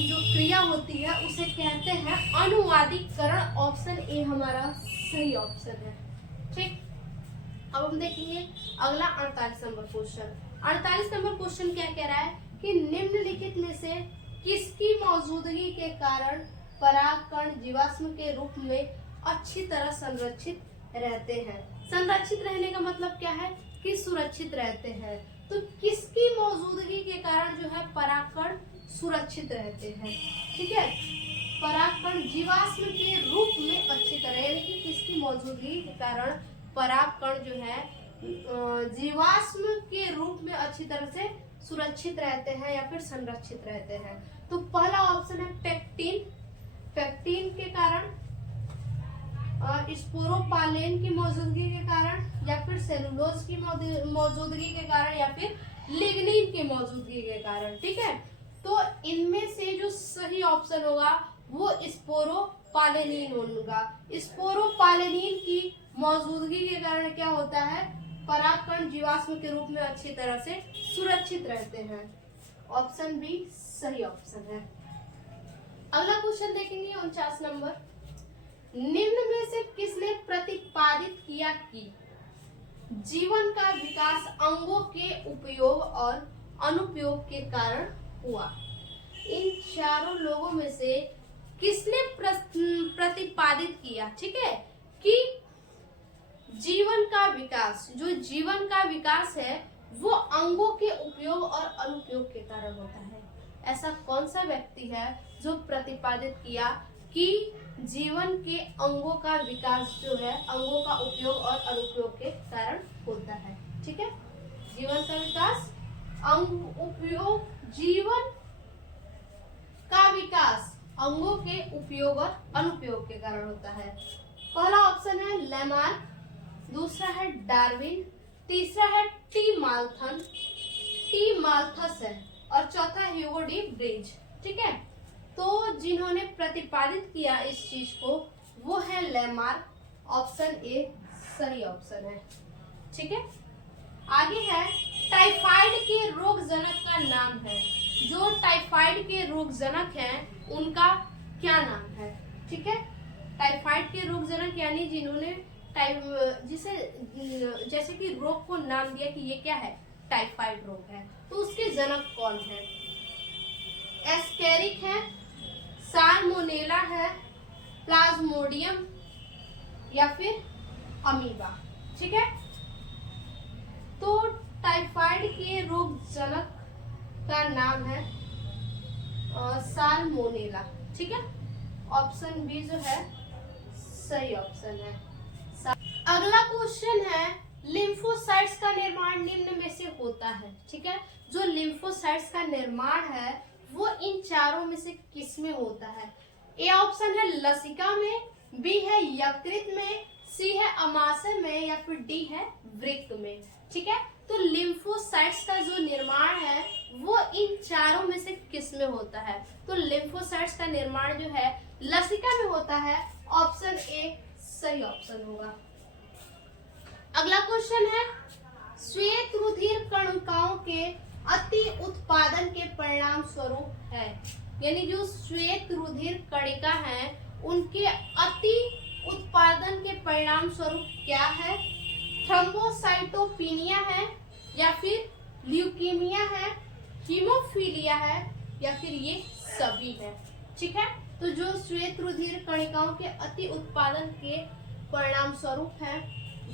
जो क्रिया होती है उसे कहते हैं अनुवादीकरण। ऑप्शन ए हमारा सही ऑप्शन है। ठीक, अब हम देखेंगे अगला 48 नंबर क्वेश्चन। 48 नंबर क्वेश्चन क्या कह रहा है कि निम्नलिखित में से किसकी मौजूदगी के कारण परागकण जीवाश्म के रूप में अच्छी तरह संरक्षित रहते हैं? संरक्षित रहने का मतलब क्या है कि सुरक्षित रहते हैं। तो किसकी मौजूदगी के कारण जो है परागकण सुरक्षित रहते हैं? ठीक है, परागकण जीवाश्म के रूप में अच्छी तरह, यानी कि किसकी मौजूदगी के कारण परागकण जो है जीवाश्म के रूप में अच्छी तरह से सुरक्षित रहते हैं या फिर संरक्षित रहते हैं? तो पहला ऑप्शन है पेक्टिन, पेक्टिन के कारण, स्पोरोपालेन की मौजूदगी के कारण, या फिर सेलुलोज की मौजूदगी के कारण, या फिर लिग्निन की मौजूदगी के कारण। ठीक है, तो इनमें से जो सही ऑप्शन होगा वो स्पोरोपालेनिन होगा। स्पोरोपालेनिन की मौजूदगी के कारण क्या होता है, परागकण जीवाश्म के रूप में अच्छी तरह से सुरक्षित रहते हैं। ऑप्शन बी सही ऑप्शन है। अगला क्वेश्चन देखेंगे 49 नंबर। निम्न में से किसने प्रतिपादित किया कि जीवन का विकास अंगों के उपयोग और अनुपयोग के कारण हुआ? इन चारों लोगों में से किसने प्रतिपादित किया, ठीक है, कि जीवन का विकास, जो जीवन का विकास है वो अंगों के उपयोग और अनुपयोग के कारण होता है? ऐसा कौन सा व्यक्ति है जो प्रतिपादित किया कि जीवन के अंगों का विकास जो है अंगों का उपयोग और अनुपयोग के कारण होता है? ठीक है, जीवन का विकास अंग उपयोग, जीवन का विकास अंगों के उपयोग और अनुपयोग के कारण होता है। पहला ऑप्शन है लेमार्क, दूसरा है डार्विन, तीसरा है टी माल्थस है और चौथा ह्यूगो डी ब्रिज। ठीक है, तो जिन्होंने प्रतिपादित किया इस चीज को वो है लेमार्क। ऑप्शन ए सही ऑप्शन है। ठीक है, आगे है टाइफाइड के रोग जनक का नाम है। जो टाइफाइड के रोग जनक हैं उनका क्या नाम है? ठीक है, टाइफाइड के रोग जनक यानी जिन्होंने टाइप जिसे जैसे कि रोग को नाम दिया कि ये क्या है, टाइफाइड रोग है, तो उसके जनक कौन है? एस्केरिक है, साल्मोनेला है, प्लाज्मोडियम या फिर अमीबा। ठीक है, तो टाइफाइड के रोग जनक का नाम है साल्मोनेला। ठीक है, ऑप्शन बी जो है सही ऑप्शन है। अगला क्वेश्चन है, लिम्फोसाइट्स का निर्माण निम्न में से होता है। ठीक है, जो लिम्फोसाइट्स का निर्माण है वो इन चारों में से किस में होता है? ए ऑप्शन है लसिका में, बी है यकृत में, सी है अमाशय में या फिर डी है वृक्क में। ठीक है, तो लिम्फोसाइट्स का जो निर्माण है वो इन चारों में से किस में होता है? तो लिम्फोसाइट्स का निर्माण जो है लसिका में होता है। ऑप्शन ए सही ऑप्शन होगा। अगला क्वेश्चन है, श्वेत रुधिर कणिकाओं के अति उत्पादन के परिणाम स्वरूप है, यानी जो श्वेत रुधिर कणिका है उनके अति उत्पादन के परिणाम स्वरूप क्या है? थ्रोम्बोसाइटोपिनिया है या फिर ल्यूकीमिया है, हीमोफीलिया है या फिर ये सभी है। ठीक है, तो जो श्वेत रुधिर कणिकाओं के अति उत्पादन के परिणाम स्वरूप है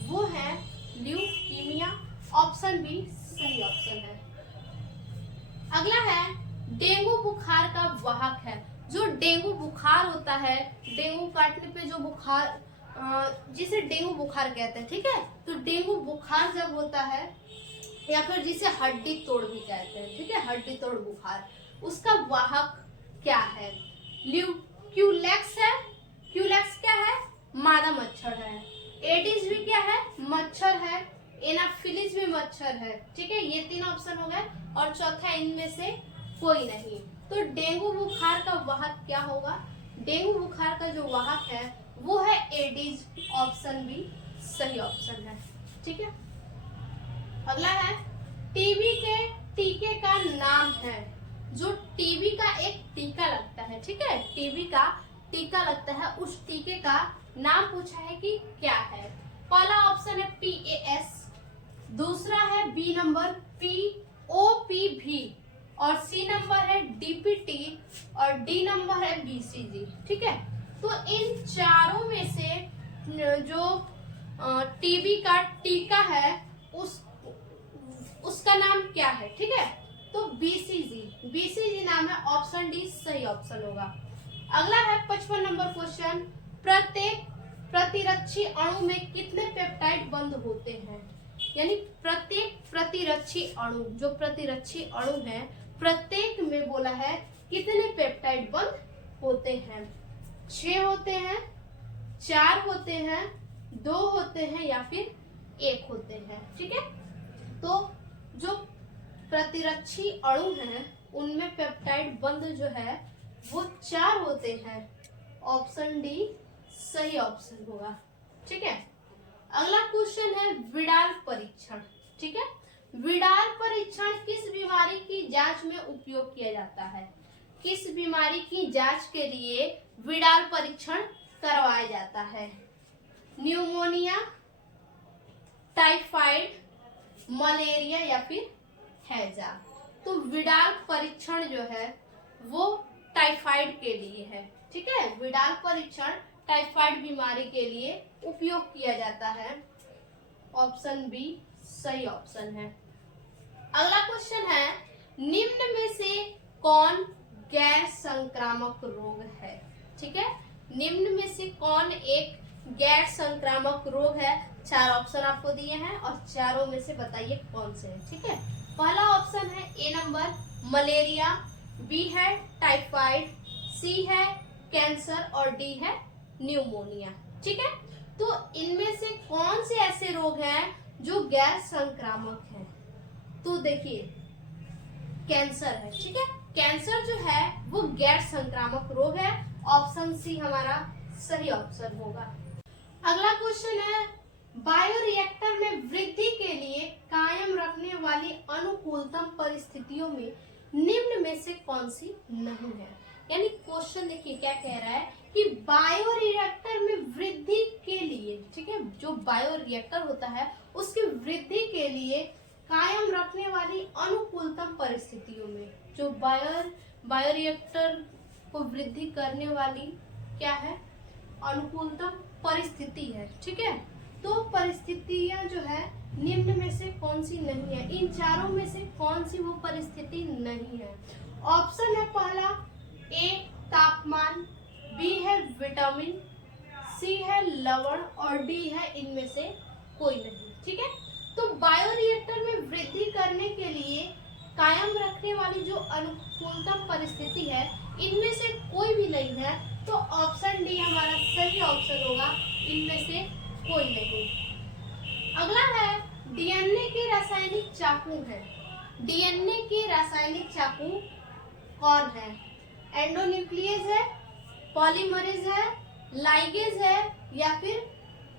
वो है ल्यूकीमिया। ऑप्शन बी सही ऑप्शन है। अगला है, डेंगू बुखार का वाहक है। जो डेंगू बुखार होता है, डेंगू काटने पे जो बुखार जिसे डेंगू बुखार कहते हैं। ठीक है, तो डेंगू बुखार जब होता है या फिर जिसे हड्डी तोड़ भी कहते हैं, ठीक है, हड्डी तोड़ बुखार, उसका वाहक क्या है? क्यूलेक्स है, क्यूलेक्स क्या है? मादा मच्छर है। एडिस भी क्या है? मच्छर है। एनाफिलिस भी मच्छर है। ठीक है, ये तीन ऑप्शन हो गए और चौथा इनमें से कोई नहीं। तो डेंगू बुखार का वाहक क्या होगा? डेंगू बुखार का जो वाहक है वो है एडिस। ऑप्शन बी सही ऑप्शन है। ठीक है, अगला है, टीबी के टीके का नाम है। जो टीबी का एक टीका लगता है, ठीक है, टीबी का टीका लगता है, उस टीके का नाम पूछा है कि क्या है? पहला ऑप्शन है PAS, दूसरा है बी नंबर POPV और सी नंबर है DPT और डी नंबर है BCG। ठीक है, तो इन चारों में से जो टीबी का टीका है उसका नाम क्या है? ठीक है, तो BCG नाम है। ऑप्शन डी सही ऑप्शन होगा। अगला है 55 नंबर क्वेश्चन, प्रत्येक प्रतिरक्षी अणु में कितने पेप्टाइड बंध होते हैं? यानी प्रत्येक प्रतिरक्षी अणु, जो प्रतिरक्षी अणु है प्रत्येक में बोला है कितने पेप्टाइड बंध होते हैं? 6 होते हैं, 4 होते हैं, 2 होते हैं या फिर 1 होते हैं। ठीक है, तो जो प्रतिरक्षी अणु हैं उनमें पेप्टाइड बंध जो है वो 4 होते हैं। ऑप्शन डी सही ऑप्शन होगा। ठीक है, अगला क्वेश्चन है विडाल परीक्षण। ठीक है, विडाल परीक्षण किस बीमारी की जांच में उपयोग किया जाता है? किस बीमारी की जांच के लिए विडाल परीक्षण करवाया जाता है? न्यूमोनिया, टाइफाइड, मलेरिया या फिर हैजा। तो विडाल परीक्षण जो है वो टाइफाइड के लिए है। ठीक है, विडाल परीक्षण टाइफाइड बीमारी के लिए उपयोग किया जाता है। ऑप्शन बी सही ऑप्शन है। अगला क्वेश्चन है, निम्न में से कौन गैर संक्रामक रोग है? ठीक है, निम्न में से कौन एक गैर संक्रामक रोग है? 4 ऑप्शन आपको दिए हैं और चारों में से बताइए कौन से है। ठीक है, पहला ऑप्शन है ए नंबर मलेरिया, बी है टाइफाइड, सी है कैंसर और डी है न्यूमोनिया। ठीक है, तो इनमें से कौन से ऐसे रोग हैं जो गैर संक्रामक हैं? तो देखिए कैंसर है। ठीक है, कैंसर जो है वो गैर संक्रामक रोग है। ऑप्शन सी हमारा सही ऑप्शन होगा। अगला क्वेश्चन है, बायोरिएक्टर में वृद्धि के लिए कायम रखने वाली अनुकूलतम परिस्थितियों में निम्न में से कौन सी नहीं है? यानी क्वेश्चन देखिए क्या कह रहा है कि बायोरिएक्टर में वृद्धि के लिए, ठीक है, जो बायोरिएक्टर होता है उसकी वृद्धि के लिए कायम रखने वाली अनुकूलतम परिस्थितियों में, जो बायोरिएक्टर को वृद्धि करने वाली क्या है, अनुकूलतम परिस्थिति है, ठीक है। तो परिस्थितियां जो है निम्न में से कौन सी नहीं है, इन चारों में से कौन सी वो परिस्थिति नहीं है। ऑप्शन है पहला ए तापमान, बी है विटामिन, सी है लवण और डी है इनमें से कोई नहीं, ठीक है। तो बायोरिएक्टर में वृद्धि करने के लिए कायम रखने वाली जो अनुकूलतम परिस्थिति है इनमें से कोई भी नहीं है, तो ऑप्शन डी हमारा सही ऑप्शन होगा, इनमें से कोई नहीं। अगला है डीएनए के रासायनिक चाकू है। डीएनए के रासायनिक चाकू कौन है, एंडोन्यूक्लियस है, पॉलीमरेज है, लाइगेज है या फिर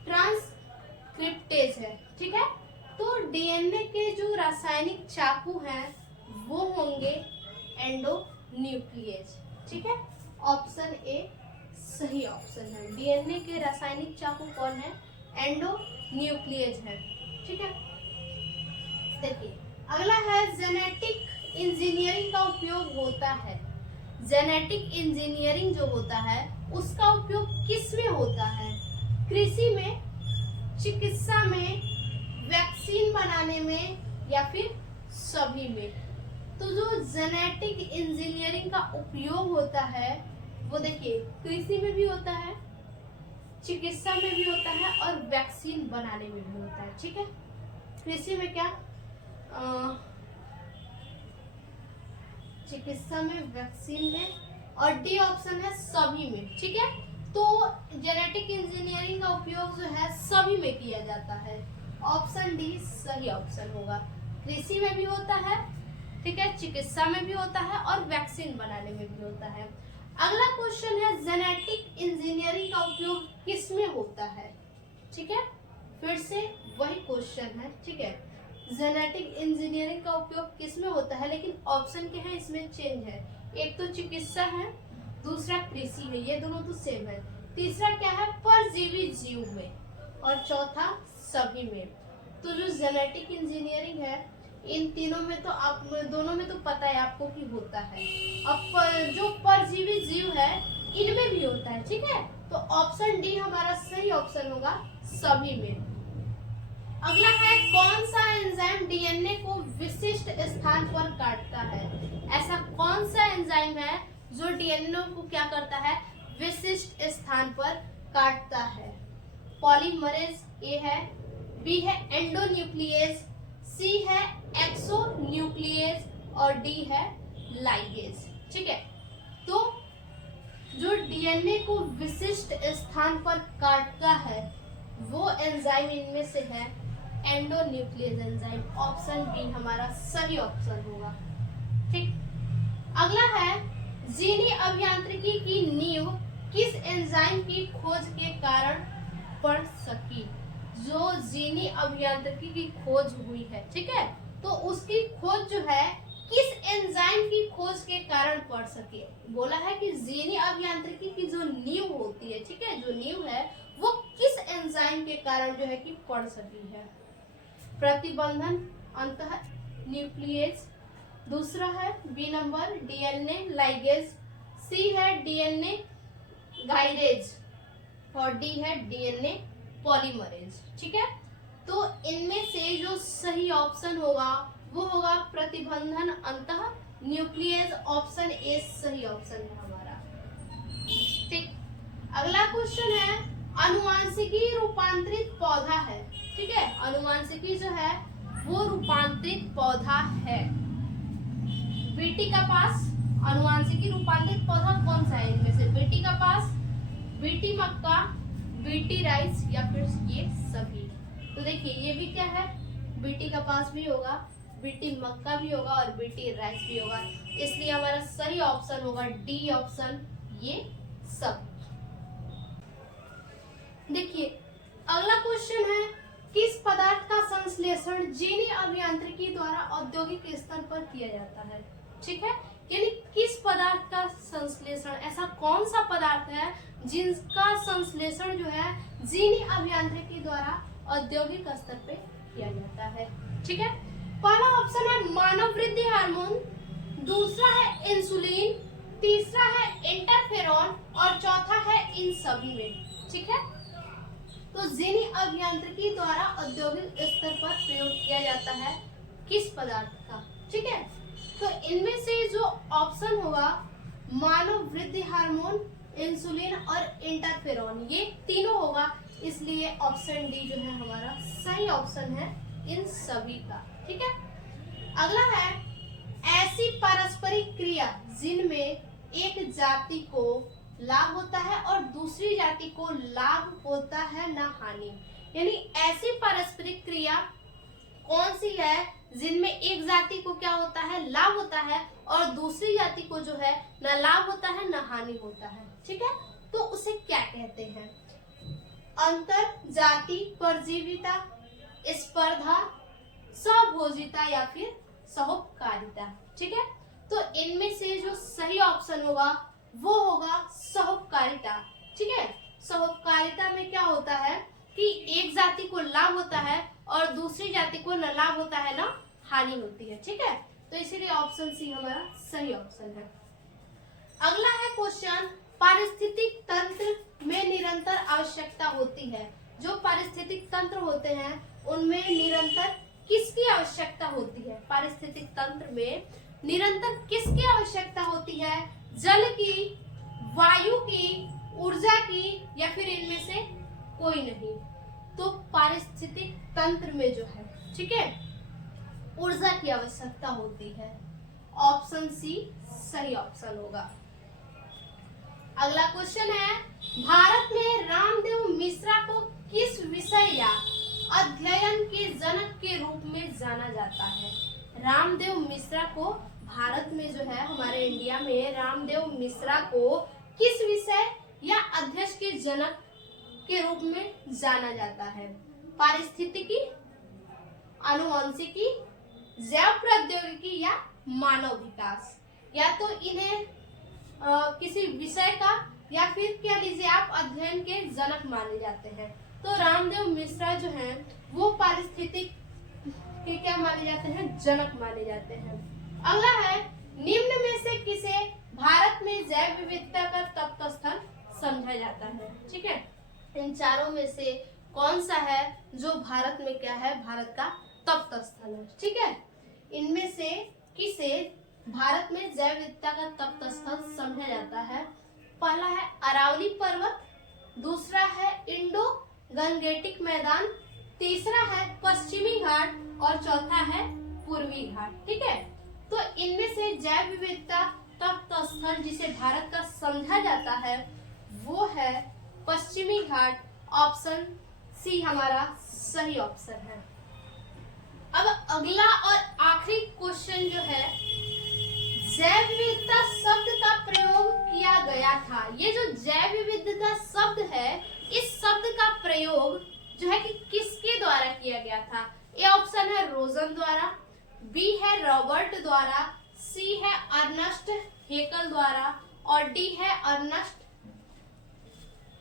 ट्रांसक्रिप्टेज है, ठीक है। तो डीएनए के जो रासायनिक चाकू हैं वो होंगे एंडोन्यूक्लियस, ठीक है। ऑप्शन ए सही ऑप्शन है, डीएनए के रासायनिक चाकू कौन है, एंडोन्यूक्लियस है, ठीक है। देखिए अगला है जेनेटिक इंजीनियरिंग का उपयोग होता है। जेनेटिक इंजीनियरिंग जो होता है उसका उपयोग किस में होता है, कृषि में, चिकित्सा में, वैक्सीन बनाने में या फिर सभी में। तो जो जेनेटिक इंजीनियरिंग का उपयोग होता है वो देखिए कृषि में भी होता है, चिकित्सा में भी होता है और वैक्सीन बनाने में भी होता है, ठीक है। कृषि में क्या, चिकित्सा में, वैक्सीन में और डी ऑप्शन है सभी में, ठीक है। तो जेनेटिक इंजीनियरिंग का उपयोग जो है सभी में किया जाता है, ऑप्शन डी सही ऑप्शन होगा। कृषि में भी होता है, ठीक है, चिकित्सा में भी होता है और वैक्सीन बनाने में भी होता है। अगला क्वेश्चन है जेनेटिक इंजीनियरिंग का उपयोग किस में होता है, ठीक है, फिर से वही क्वेश्चन है, ठीक है। जेनेटिक इंजीनियरिंग का उपयोग किस में होता है, लेकिन ऑप्शन क्या है इसमें चेंज है, एक तो चिकित्सा है, दूसरा कृषि है, ये दोनों तो सेम है, तीसरा क्या है परजीवी जीव में और चौथा सभी में। तो जो जेनेटिक इंजीनियरिंग है इन तीनों में तो आप दोनों में तो पता है आपको कि होता है, अब जो परजीवी जीव है इनमें भी होता है, ठीक है। तो ऑप्शन डी हमारा सही ऑप्शन होगा, सभी में। अगला है कौन सा एंजाइम डीएनए को विशिष्ट स्थान पर काटता है, ऐसा कौन सा एंजाइम है जो डीएनए को क्या करता है, विशिष्ट स्थान पर काटता है। पॉलीमरेज ए है, बी है एंडोन्यूक्लियस, सी है एक्सोन्यूक्लियस और डी है लाइगेज, ठीक है। तो जो डीएनए को विशिष्ट स्थान पर काटता है वो एंजाइम इनमें से है एंडोन्यूक्लियस एंजाइम, ऑप्शन बी हमारा सही ऑप्शन होगा, ठीक। अगला है जीनी अभियांत्रिकी की नींव किस एंजाइम की खोज के कारण पड़ सकी। जो जीनी अभियांत्रिकी की खोज हुई है, ठीक है, तो उसकी खोज जो है किस एंजाइम की खोज के कारण पड़ सके। बोला है कि जीनी अभियांत्रिकी की जो नींव होती है, ठीक है, जो नींव है वो किस एंजाइम के कारण जो है कि पड़ सकी है। प्रतिबंधन अंतः न्यूक्लियस, दूसरा है बी नंबर डीएनए लाइगेज, सी है डीएनए गाइडेज और डी है डीएनए पॉलीमरेज, ठीक है। तो इनमें से जो सही ऑप्शन होगा वो होगा प्रतिबंधन अंतः न्यूक्लियस, ऑप्शन ए सही ऑप्शन है हमारा, ठीक। अगला क्वेश्चन है अनुवांशिकी रूपांतरित पौधा है, ठीक है, अनुवांशिकी जो है वो रूपांतरित पौधा है। बीटी का पास अनुवांशिकी रूपांतरित पौधा कौन सा है इनमें से, बीटी का पास, बीटी मक्का, बीटी राइस या फिर ये सभी। तो देखिए ये भी क्या है, बीटी का पास भी होगा, बीटी मक्का भी होगा और बीटी राइस भी होगा, इसलिए हमारा सही ऑप्शन होगा डी ऑप्शन, ये सब। देखिए अगला क्वेश्चन है किस पदार्थ का संश्लेषण जीनी अभियांत्रिकी द्वारा औद्योगिक स्तर पर किया जाता है, ठीक है, यानी किस पदार्थ का संश्लेषण, ऐसा कौन सा पदार्थ है जिसका संश्लेषण जो है जीनी अभियांत्रिकी द्वारा औद्योगिक स्तर पे किया जाता है। ठीक है, पहला ऑप्शन है मानव वृद्धि हार्मोन, दूसरा है इंसुलिन, तीसरा है इंटरफेरॉन और चौथा है इन सभी में। ठीक है, तो जीनी अभियांत्रिकी द्वारा औद्योगिक स्तर पर प्रयोग किया जाता है किस पदार्थ का। ठीक है, तो इनमें से जो ऑप्शन होगा मानव वृद्धि हार्मोन, इंसुलिन और इंटरफेरॉन, ये तीनों होगा, इसलिए ऑप्शन डी जो है हमारा सही ऑप्शन है इन सभी का। ठीक है, अगला है ऐसी पारस्परिक क्रिया जिनमें एक जाति को लाभ होता है और दूसरी जाति को लाभ होता है न हानि, यानी ऐसी पारस्परिक क्रिया कौन सी है जिनमें एक जाति को क्या होता है, लाभ होता है और दूसरी जाति को जो है न लाभ होता है न हानि होता है। ठीक है, तो उसे क्या कहते हैं, अंतर जाति परजीविता, स्पर्धा, सहभोजिता या फिर सहोपकारिता। ठीक है, तो इनमें से जो सही ऑप्शन होगा वो होगा सहोपकारिता। ठीक है, सहोपकारिता में क्या होता है कि एक जाति को लाभ होता है और दूसरी जाति को न लाभ होता है न हानि होती है। ठीक है, तो इसीलिए ऑप्शन सी हमारा सही ऑप्शन है। अगला है क्वेश्चन, पारिस्थितिक तंत्र में निरंतर आवश्यकता होती है। जो पारिस्थितिक तंत्र होते हैं उनमें निरंतर किसकी आवश्यकता होती है, पारिस्थितिक तंत्र में निरंतर किसकी आवश्यकता होती है, जल की, वायु की, ऊर्जा की या फिर इनमें से कोई नहीं। तो पारिस्थितिक तंत्र में जो है, ठीक है, ऊर्जा की आवश्यकता होती है, ऑप्शन सी सही ऑप्शन होगा। अगला क्वेश्चन है, भारत में रामदेव मिश्रा को किस विषय या अध्ययन के जनक के रूप में जाना जाता है। रामदेव मिश्रा को भारत में जो है हमारे इंडिया में रामदेव मिश्रा को किस विषय या अध्ययन के जनक के रूप में जाना जाता है, पारिस्थितिकी, आनुवंशिकी, जैव प्रौद्योगिकी या मानव विकास। या तो इन्हें किसी विषय का या फिर क्या लीजिए आप अध्ययन के जनक माने जाते हैं। तो रामदेव मिश्रा जो हैं वो पारिस्थितिक के क्या माने जाते हैं, जनक माने जाते हैं। अगला है, निम्न में से किसे भारत में जैव विविधता का तप्त स्थल समझा जाता है। ठीक है, इन चारों में से कौन सा है जो भारत में क्या है, भारत का तप्त स्थल है। ठीक है, इनमें से किसे भारत में जैव विविधता का तप्त स्थल समझा जाता है। पहला है अरावली पर्वत, दूसरा है इंडो गंगेटिक मैदान, तीसरा है पश्चिमी घाट और चौथा है पूर्वी घाट। ठीक है, तो इनमें से जैव विविधता तप्त स्थल जिसे भारत का समझा जाता है वो है पश्चिमी घाट, ऑप्शन सी हमारा सही ऑप्शन है। अब अगला और आखिरी क्वेश्चन जो है, जैव विविधता शब्द का प्रयोग किया गया था। ये जो जैव विविधता शब्द है, इस शब्द का प्रयोग जो है कि किसके द्वारा किया गया था। ए ऑप्शन है रोजन द्वारा, बी है रॉबर्ट द्वारा, सी है अर्नस्ट हेकल द्वारा और डी है अर्नस्ट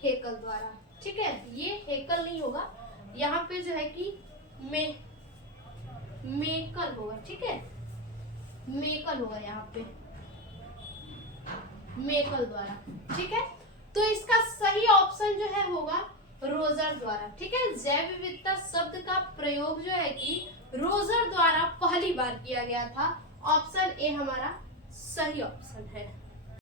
हेकल द्वारा। ठीक है, ये हेकल नहीं होगा, यहाँ पे जो है कि मेकल होगा। ठीक है, मेकल होगा यहाँ पे, मेकल द्वारा। ठीक है, तो इसका सही ऑप्शन जो है होगा रोजर द्वारा। ठीक है, जैव विविधता शब्द का प्रयोग जो है कि रोजर द्वारा पहली बार किया गया था, ऑप्शन ए हमारा सही ऑप्शन है।